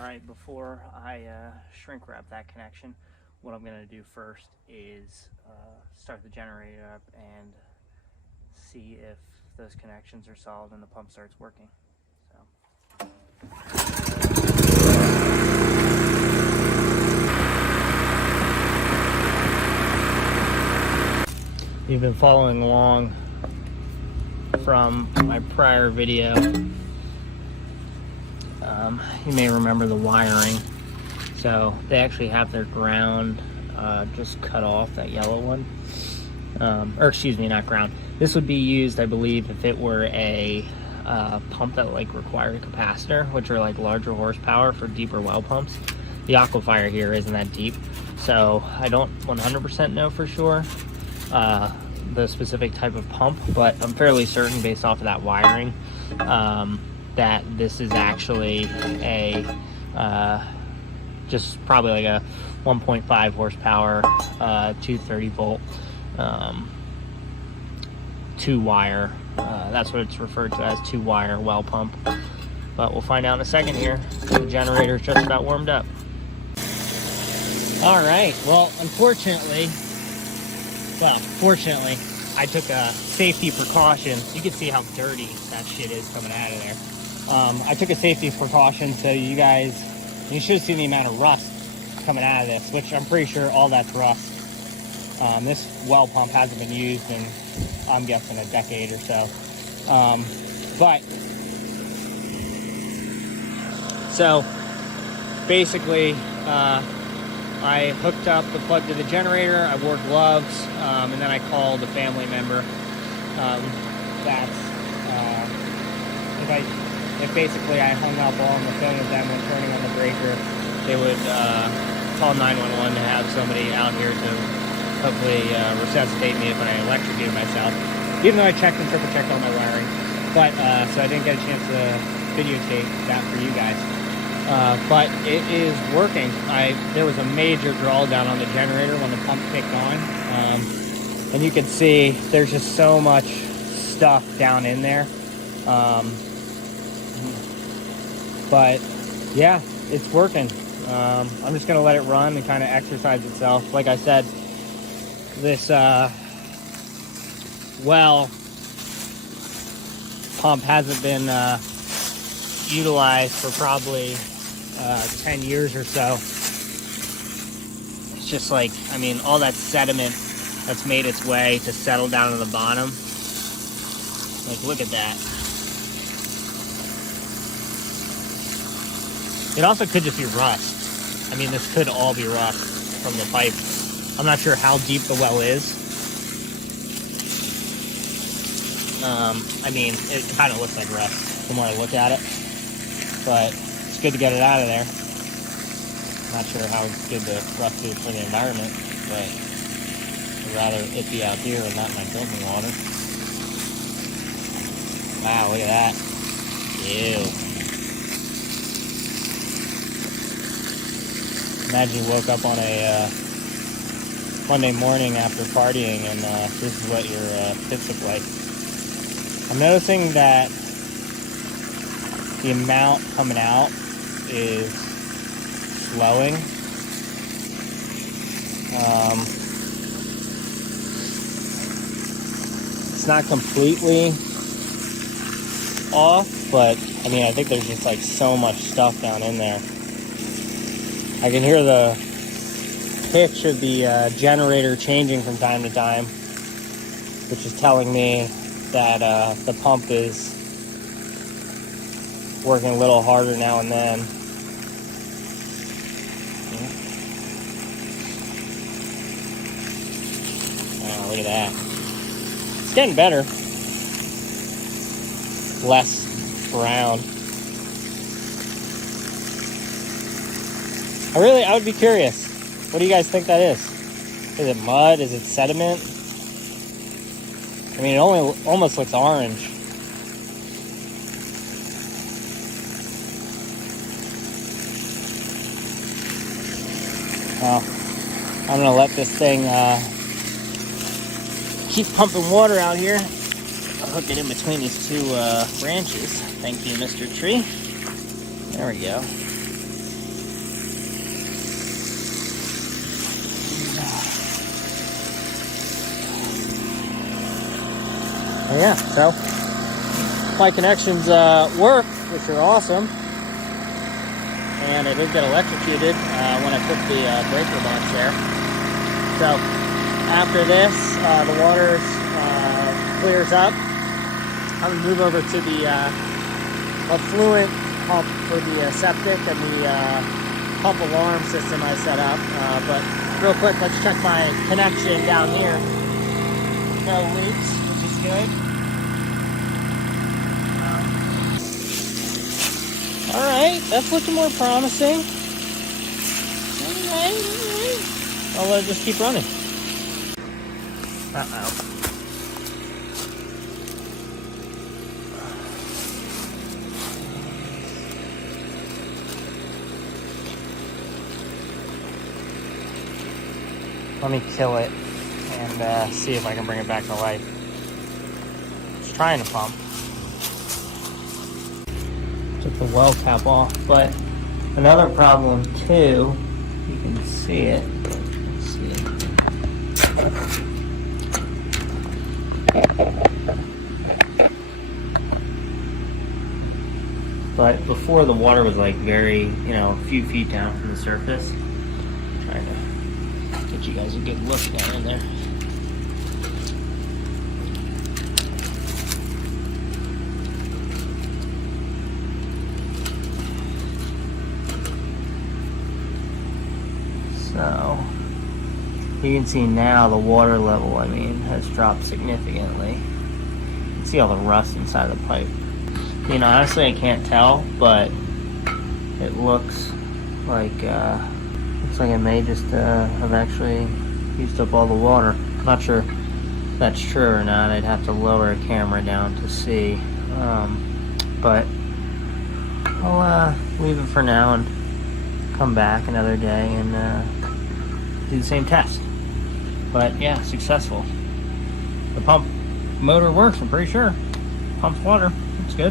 Alright, before I shrink wrap that connection, what I'm going to do first is start the generator up and see if those connections are solid and the pump starts working. You've been following along from my prior video. You may remember the wiring. So they actually have their ground just cut off, that yellow one. Or excuse me, not ground. This would be used, I believe, if it were a pump that like required a capacitor, which are like larger horsepower for deeper well pumps. The Aquafire here isn't that deep, so I don't 100% know for sure the specific type of pump, but I'm fairly certain based off of that wiring that this is actually a just probably like a 1.5 horsepower 230 volt 2-wire. That's what it's referred to as, 2-wire well pump. But we'll find out in a second here. The generator's just about warmed up. All right, well, fortunately, I took a safety precaution. You can see how dirty that shit is coming out of there. I took a safety precaution so you should have seen the amount of rust coming out of this, which I'm pretty sure all that's rust. This well pump hasn't been used in, I'm guessing, a decade or so. So basically, I hooked up the plug to the generator, I wore gloves, and then I called a family member. If basically I hung up on the phone with them when turning on the breaker, they would call 911 to have somebody out here to hopefully resuscitate me if I electrocuted myself. Even though I checked and triple checked all my wiring. But, so I didn't get a chance to videotape that for you guys. But it is working. There was a major drawdown on the generator when the pump kicked on. And you can see there's just so much stuff down in there. But yeah, it's working. I'm just gonna let it run and kind of exercise itself. Like I said, this well pump hasn't been utilized for probably 10 years or so. It's just like, I mean, all that sediment that's made its way to settle down to the bottom. Like, look at that. It also could just be rust. I mean, this could all be rust from the pipe. I'm not sure how deep the well is. I mean, it kind of looks like rust from when I look at it. But it's good to get it out of there. Not sure how good the rust is for the environment, but I'd rather it be out here and not in my drinking water. Wow, look at that. Ew. Imagine you woke up on a Monday morning after partying and this is what your pits look like. I'm noticing that the amount coming out is slowing. It's not completely off, but I mean, I think there's just like so much stuff down in there. I can hear the pitch of the generator changing from time to time, which is telling me that the pump is working a little harder now and then. Oh, look at that. It's getting better. Less brown. I would be curious. What do you guys think that is? Is it mud? Is it sediment? I mean, it almost looks orange. Well, I'm gonna let this thing keep pumping water out here. I'll hook it in between these two branches. Thank you, Mr. Tree. There we go. Yeah, so my connections work, which are awesome. And I did get electrocuted when I put the breaker box there. So after this, the water clears up. I'm gonna move over to the affluent pump for the septic and the pump alarm system I set up. But real quick, let's check my connection down here. No leaks, which is good. All right, that's looking more promising. All right. I'll let it just keep running. Uh-oh. Let me kill it and see if I can bring it back to life. It's trying to pump. Took the well cap off, but another problem too, you can see it. Let's see. But before, the water was like very, a few feet down from the surface. Trying to get you guys a good look down in there. So you can see now the water level, has dropped significantly. You can see all the rust inside the pipe. Honestly, I can't tell, but it looks like it may just have actually used up all the water. I'm not sure if that's true or not. I'd have to lower a camera down to see. But I'll leave it for now and come back another day and do the same test. But yeah, successful. The pump motor works, I'm pretty sure. Pumps water. It's good.